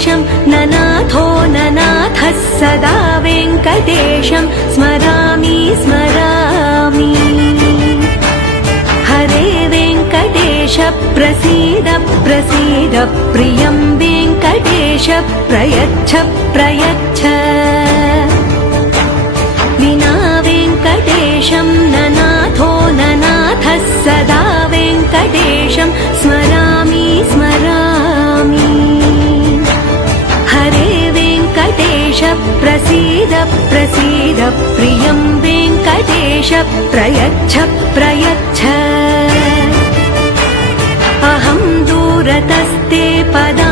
वेङ्कटेशं ननाथो ननाथः सदा वेङ्कटेशं स्मरामि स्मरामि। हरे वेङ्कटेश प्रसीद प्रसीद प्रियं वेङ्कटेश प्रयच्छ प्रयच्छ। विना वेङ्कटेशं ननाथो ननाथः सदा वेङ्कटेशं स्मरामि स्मरामि। हरे वेङ्कटेश प्रसीद प्रसीद प्रियं वेङ्कटेश प्रयच्छ प्रयच्छ। अहं दूरतस्ते पदा